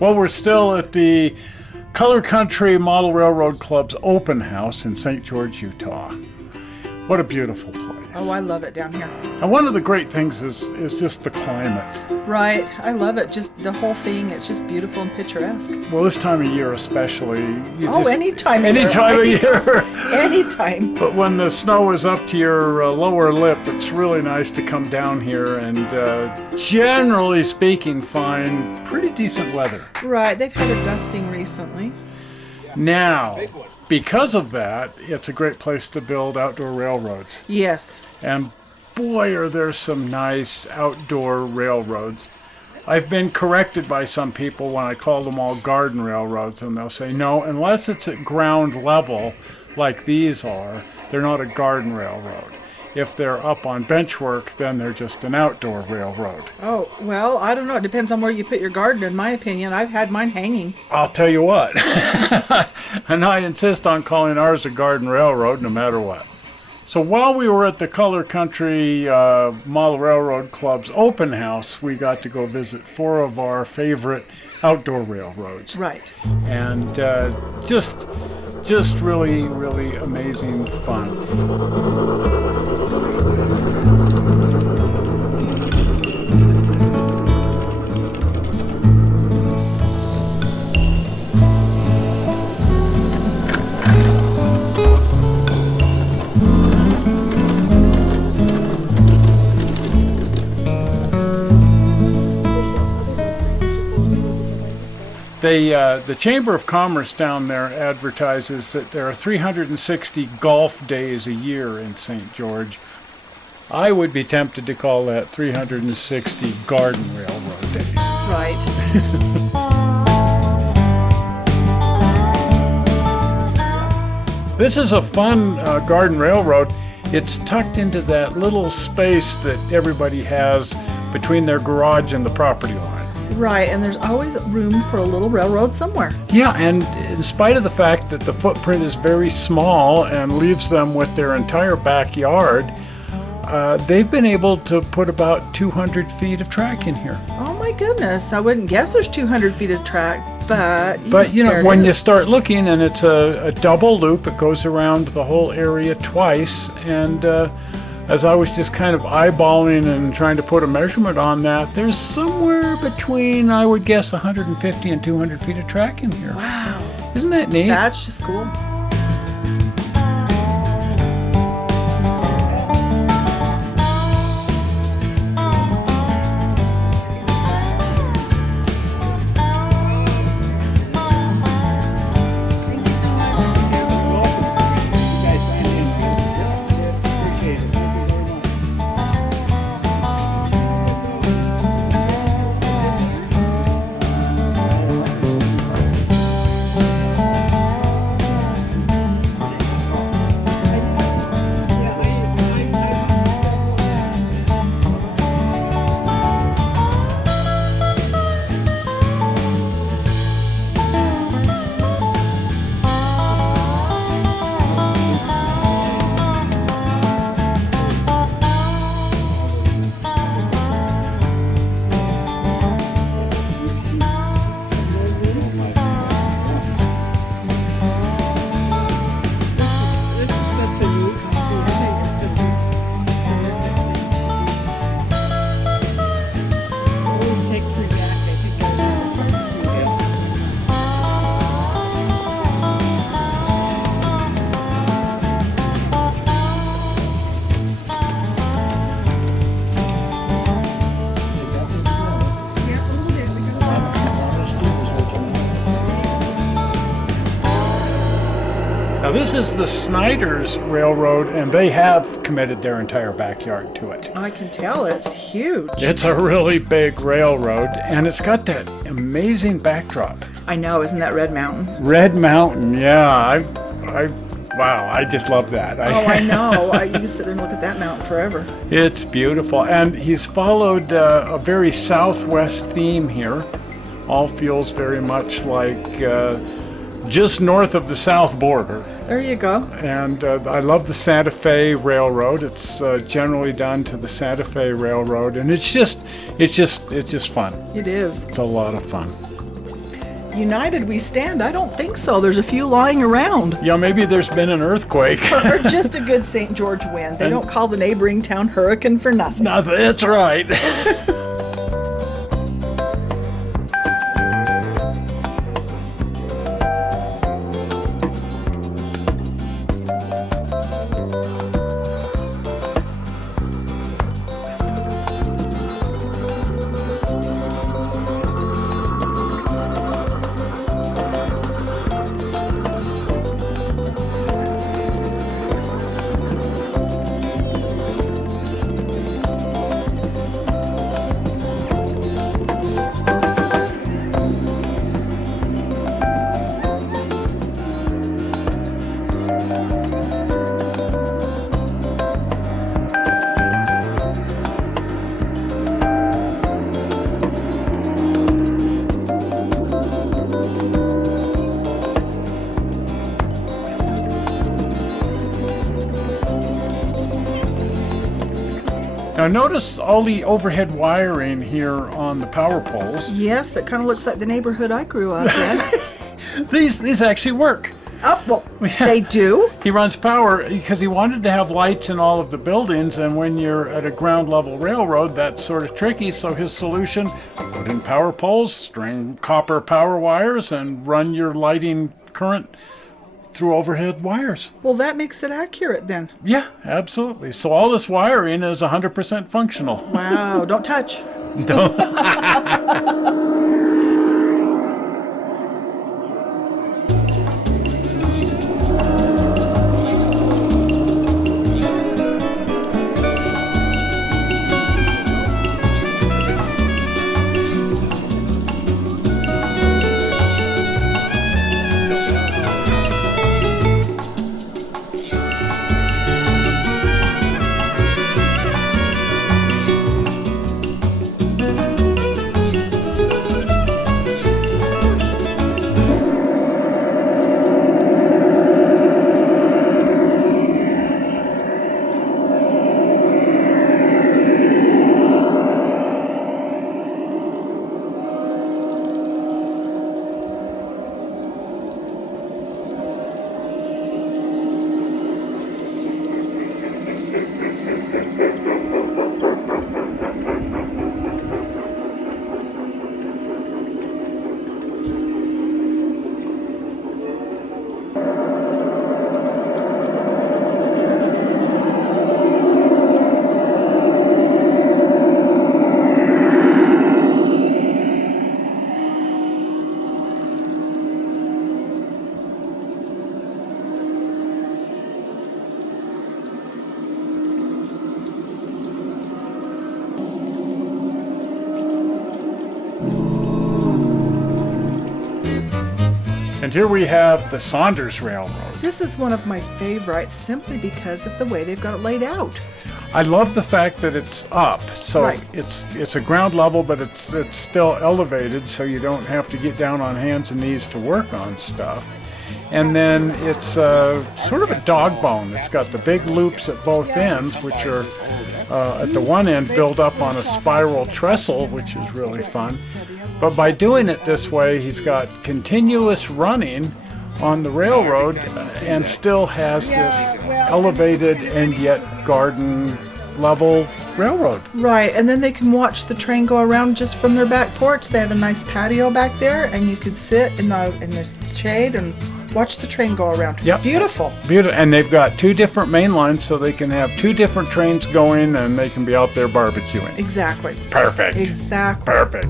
Well, we're still at the Color Country Model Railroad Club's open house in St. George, Utah. What a beautiful place. Oh, I love it down here. And one of the great things is just the climate. Right. I love it. Just the whole thing. It's just beautiful and picturesque. Well, this time of year especially. Any time of year. Anytime. But when the snow is up to your lower lip, it's really nice to come down here and, generally speaking, find pretty decent weather. Right. They've had a dusting recently. Now, because of that, it's a great place to build outdoor railroads. Yes. And boy, are there some nice outdoor railroads. I've been corrected by some people when I call them all garden railroads, and they'll say, no, unless it's at ground level, like these are, they're not a garden railroad. If they're up on benchwork, then they're just an outdoor railroad. Oh, well, I don't know. It depends on where you put your garden, in my opinion. I've had mine hanging. I'll tell you what. And I insist on calling ours a garden railroad no matter what. So while we were at the Color Country Model Railroad Club's open house, we got to go visit 4 of our favorite outdoor railroads. Right. And just really, really amazing fun. The Chamber of Commerce down there advertises that there are 360 golf days a year in St. George. I would be tempted to call that 360 garden railroad days. Right. This is a fun garden railroad. It's tucked into that little space that everybody has between their garage and the property line. Right, and there's always room for a little railroad somewhere. Yeah, and in spite of the fact that the footprint is very small and leaves them with their entire backyard, they've been able to put about 200 feet of track in here. Oh my goodness, I wouldn't guess there's 200 feet of track, but you know, when you start looking, and it's a double loop, it goes around the whole area twice, and as I was just kind of eyeballing and trying to put a measurement on that, there's somewhere between, I would guess, 150 and 200 feet of track in here. Wow. Isn't that neat? That's just cool. Now this is the Snyder's railroad, and they have committed their entire backyard to it. I can tell, it's huge. It's a really big railroad, and it's got that amazing backdrop. I know, isn't that Red Mountain? Red Mountain, yeah. Wow, I just love that. I know. You can sit there and look at that mountain forever. It's beautiful, and he's followed a very southwest theme here. All feels very much like just north of the south border. There you go. And I love the Santa Fe Railroad. It's generally done to the Santa Fe Railroad, and it's just fun. It is. It's a lot of fun. United we stand. I don't think so. There's a few lying around. Yeah, maybe there's been an earthquake. Or just a good St. George wind. They don't call the neighboring town hurricane for nothing. No, that's right. Now notice all the overhead wiring here on the power poles. Yes, it kind of looks like the neighborhood I grew up in. These actually work. Oh, well, they do? He runs power because he wanted to have lights in all of the buildings, and when you're at a ground level railroad, that's sort of tricky. So his solution, put in power poles, string copper power wires, and run your lighting current through overhead wires. Well, that makes it accurate then. Yeah, absolutely. So all this wiring is 100% functional. Wow, don't touch. Don't. And here we have the Saunders Railroad. This is one of my favorites simply because of the way they've got it laid out. I love the fact that it's up, so Right. it's a ground level, but it's still elevated, so you don't have to get down on hands and knees to work on stuff. And then it's sort of a dog bone. It's got the big loops at both ends, which are at the one end built up on a spiral trestle, which is really fun. But by doing it this way, he's got continuous running on the railroad and still has this elevated and yet garden level railroad. Right, and then they can watch the train go around just from their back porch. They have a nice patio back there, and you could sit in the shade and watch the train go around. Yep. Beautiful. Beautiful. And they've got two different main lines, so they can have two different trains going, and they can be out there barbecuing. Exactly. Perfect. Exactly. Perfect.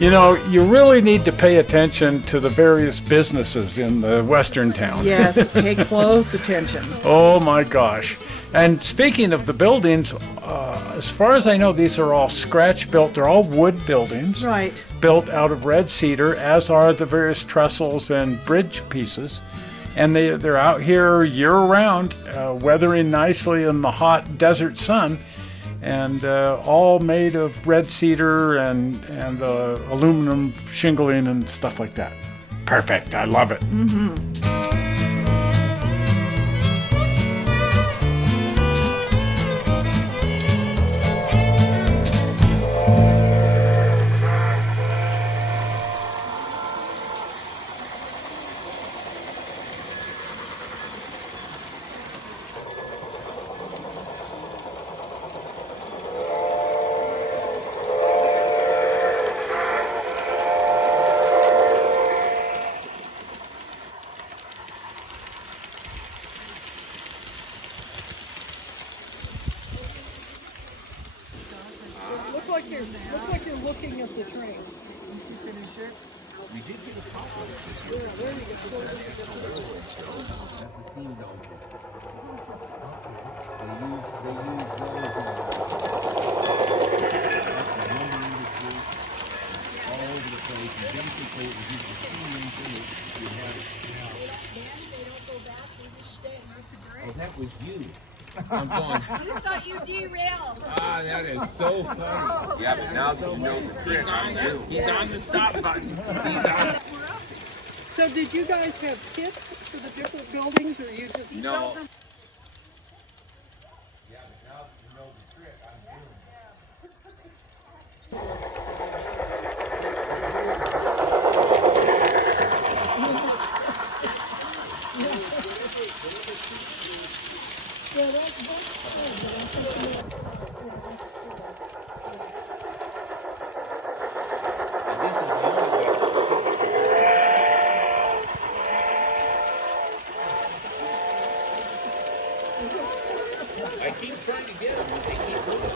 You know, you really need to pay attention to the various businesses in the western town. Yes, pay close attention. Oh my gosh. And speaking of the buildings, as far as I know, these are all scratch built. They're all wood buildings. Right. Built out of red cedar, as are the various trestles and bridge pieces. And they're out here year-round, weathering nicely in the hot desert sun, and all made of red cedar and aluminum shingling and stuff like that. Perfect. I love it. Mm-hmm. Look like you're looking at the train. Did you finish it? We did see the top of it. Yeah, there you go. That's the steam dome. They use those in the all over the place. And basically, it was just a steam engine that you had. They don't go back, they just stay and that's the great. Oh, that was you. I'm going. I thought you derailed. Ah, that is so funny. Yeah, but now that you know the trick, he's on the stop button. He's on. So did you guys have kits for the different buildings, or you just... No. I keep trying to get them, but they keep moving.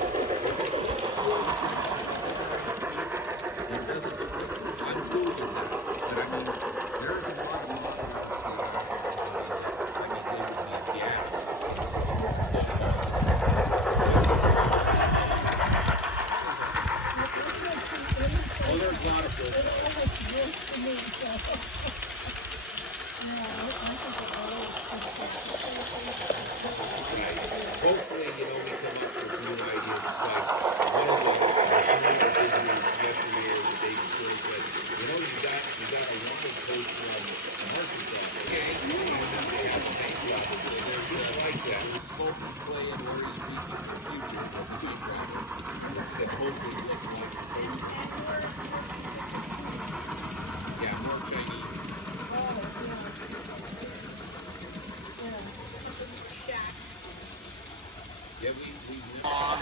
It doesn't look uncool with them. But I mean, there's a lot of oh, there's a lot of hopefully, you know, we come up with new ideas. It's like one of the yesterday or the day before said, you know, you got a lot of coach from Arkansas. Okay, they have a paint job. They're just like that. The smoke and play and where he's reaching the future of the heat driver. That hopefully look like the coach. Yeah, more Chinese. Yeah, we usually are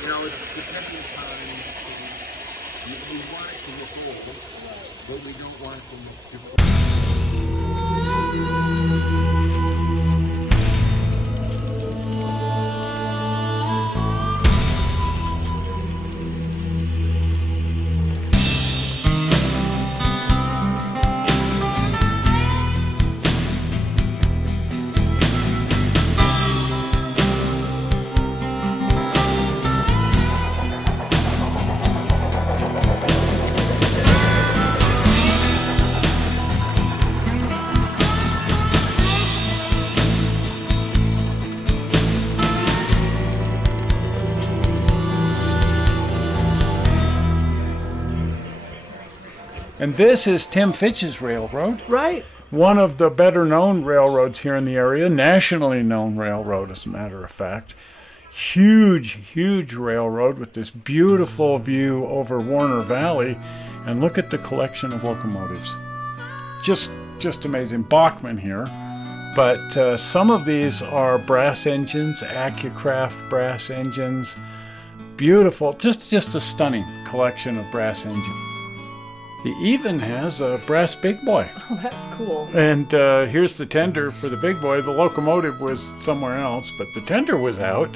you know, it's depending upon we want it to look old, but we don't want it to look different. And this is Tim Fitch's railroad. Right. One of the better known railroads here in the area, nationally known railroad, as a matter of fact. Huge, huge railroad with this beautiful view over Warner Valley. And look at the collection of locomotives. Just amazing. Bachman here. But some of these are brass engines, Accucraft brass engines. Beautiful, just a stunning collection of brass engines. He even has a brass big boy. Oh, that's cool. And here's the tender for the big boy. The locomotive was somewhere else, but the tender was out.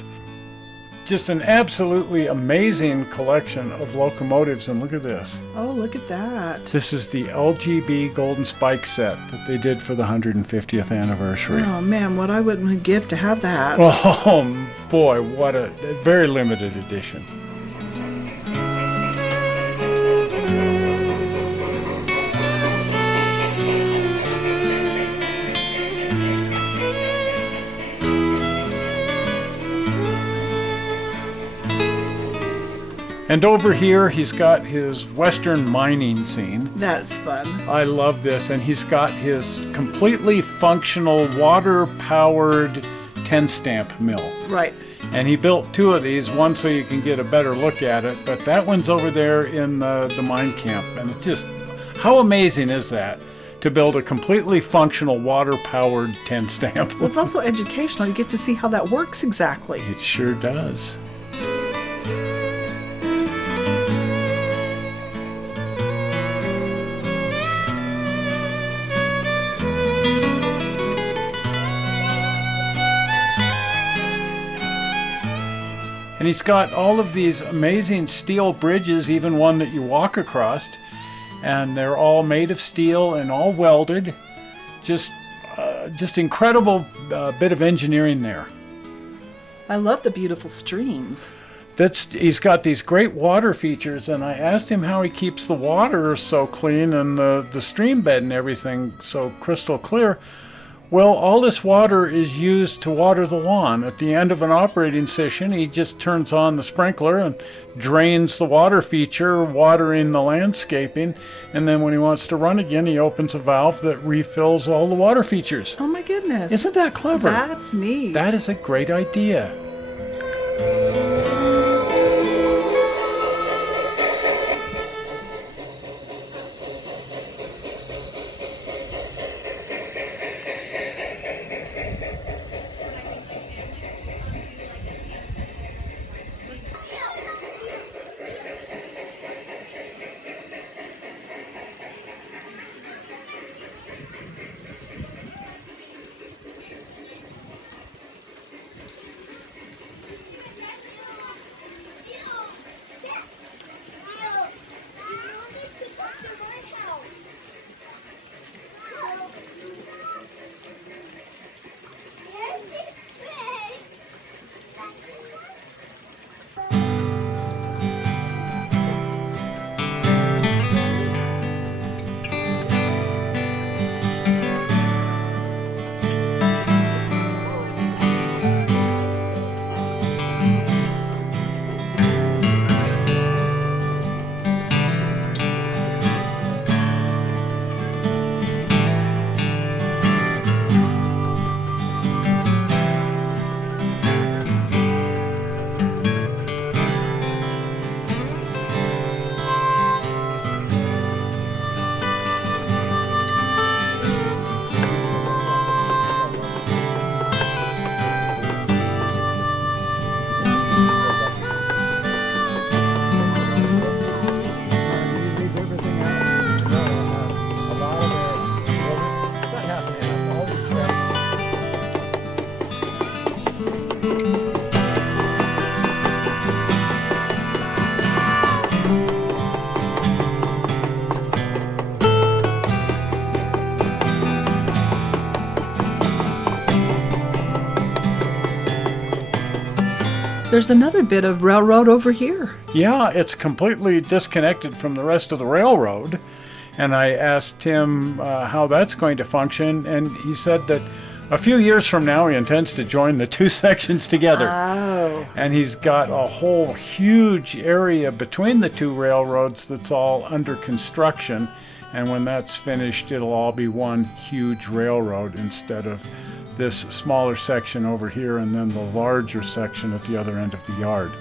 just an absolutely amazing collection of locomotives. And look at this. Oh, look at that. This is the LGB Golden Spike set that they did for the 150th anniversary. Oh man, what I wouldn't give to have that. Oh boy, what a very limited edition. And over here, he's got his Western mining scene. That's fun. I love this. And he's got his completely functional water-powered 10-stamp mill. Right. And he built 2 of these, one so you can get a better look at it, but that one's over there in the mine camp. And it's just, how amazing is that? To build a completely functional water-powered 10-stamp. Well, it's also educational. You get to see how that works exactly. It sure does. And he's got all of these amazing steel bridges, even one that you walk across, and they're all made of steel and all welded. Just incredible bit of engineering there. I love the beautiful streams. He's got these great water features, and I asked him how he keeps the water so clean and the stream bed and everything so crystal clear. Well, all this water is used to water the lawn. At the end of an operating session, he just turns on the sprinkler and drains the water feature, watering the landscaping. And then when he wants to run again, he opens a valve that refills all the water features. Oh my goodness. Isn't that clever? That's neat. That is a great idea. There's another bit of railroad over here. Yeah, it's completely disconnected from the rest of the railroad. And I asked him how that's going to function, and he said that a few years from now he intends to join the 2 sections together. Oh. And he's got a whole huge area between the 2 railroads that's all under construction. And when that's finished, it'll all be one huge railroad instead of this smaller section over here and then the larger section at the other end of the yard.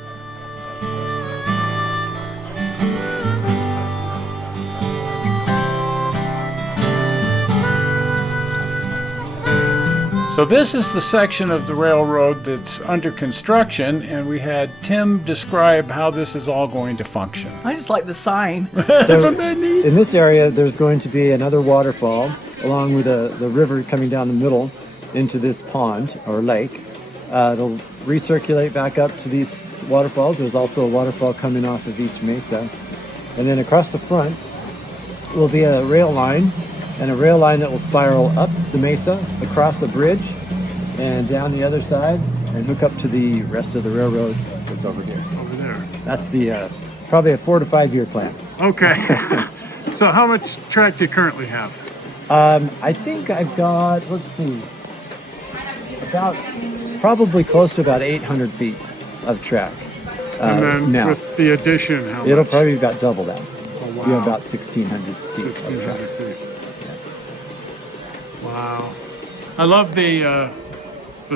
So this is the section of the railroad that's under construction, and we had Tim describe how this is all going to function. I just like the sign. Isn't that neat? In this area, there's going to be another waterfall along with the river coming down the middle into this pond or lake. It'll recirculate back up to these waterfalls. There's also a waterfall coming off of each mesa. And then across the front will be a rail line, and a rail line that will spiral up the mesa, across the bridge, and down the other side, and hook up to the rest of the railroad that's over here. Over there. That's the probably a 4 to 5 year plan. Okay. So how much track do you currently have? I think I've got, let's see, about probably close to about 800 feet of track. And then now. with the addition, how It'll much? probably be about double that. Oh, wow. Be about 1,600 feet. 1,600 feet. Wow. I love the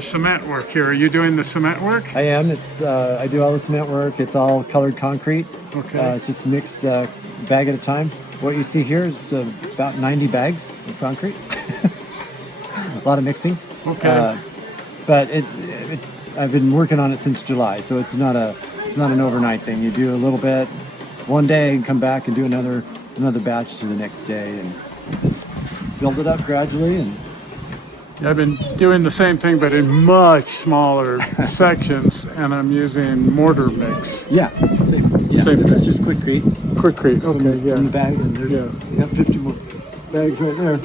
cement work here. Are you doing the cement work? I am. It's I do all the cement work. It's all colored concrete. Okay. It's just mixed bag at a time. What you see here is about 90 bags of concrete. A lot of mixing. Okay. But I've been working on it since July, so it's not an overnight thing. You do a little bit one day and come back and do another batch to the next day, and just build it up gradually. And I've been doing the same thing, but in much smaller sections, and I'm using mortar mix. yeah, same. Yeah, Same this thing. is just quickcrete. Quickcrete. Okay. In the bag, and there's 50 more bags right there,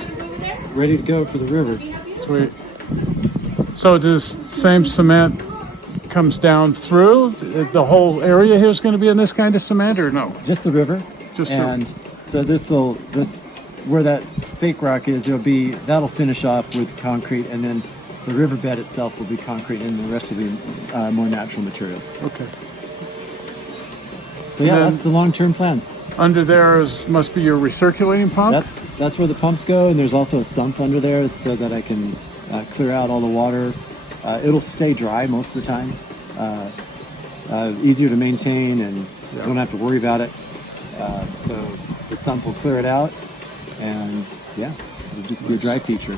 ready to go for the river. Sweet. So does same cement comes down through the whole area here is going to be in this kind of cement, or no? Just the river. Just and so this where that fake rock is, that'll finish off with concrete, and then the riverbed itself will be concrete, and the rest will be more natural materials. Okay. So yeah, And then- that's the long-term plan. Under there must be your recirculating pump. That's where the pumps go, and there's also a sump under there so that I can clear out all the water. It'll stay dry most of the time. Easier to maintain, and you don't have to worry about it. So the sump will clear it out, and yeah, it'll just be a dry feature.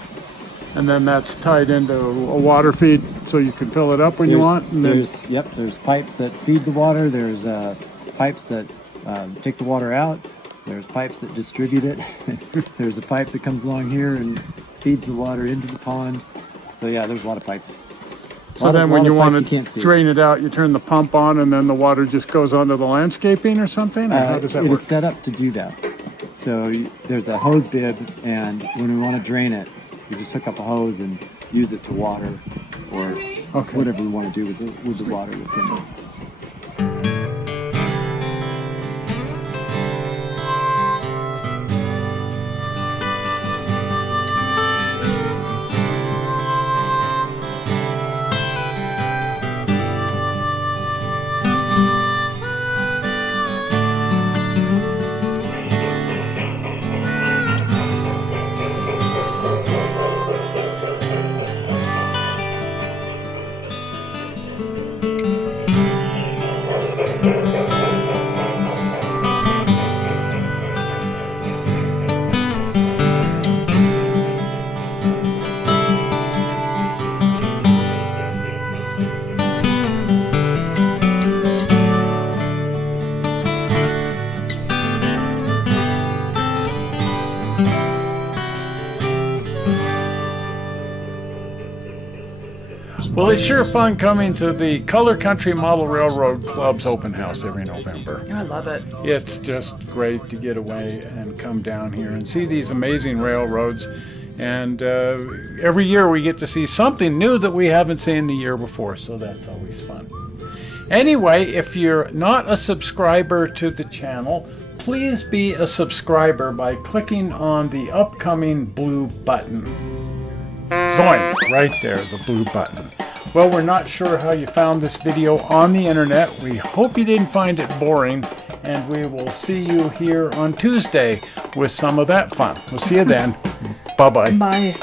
And then that's tied into a water feed, so you can fill it up when you want. And then, There's pipes that feed the water. There's pipes that take the water out. There's pipes that distribute it. There's a pipe that comes along here and feeds the water into the pond. So yeah, there's a lot of pipes. so then when you want to can't see. drain it out, you turn the pump on, and then the water just goes onto the landscaping or something? Or how does that It work? is set up to do that. So there's a hose bib, and when we want to drain it, we just hook up a hose and use it to water, or whatever we want to do with the water that's in it. Well, it's sure fun coming to the Color Country Model Railroad Club's open house every November. I love it. It's just great to get away and come down here and see these amazing railroads. And every year we get to see something new that we haven't seen the year before, so that's always fun. Anyway, if you're not a subscriber to the channel, please be a subscriber by clicking on the upcoming blue button. Zoink! Right there, the blue button. Well, we're not sure how you found this video on the internet. We hope you didn't find it boring, and we will see you here on Tuesday with some of that fun. We'll see you then. Bye-bye. Bye.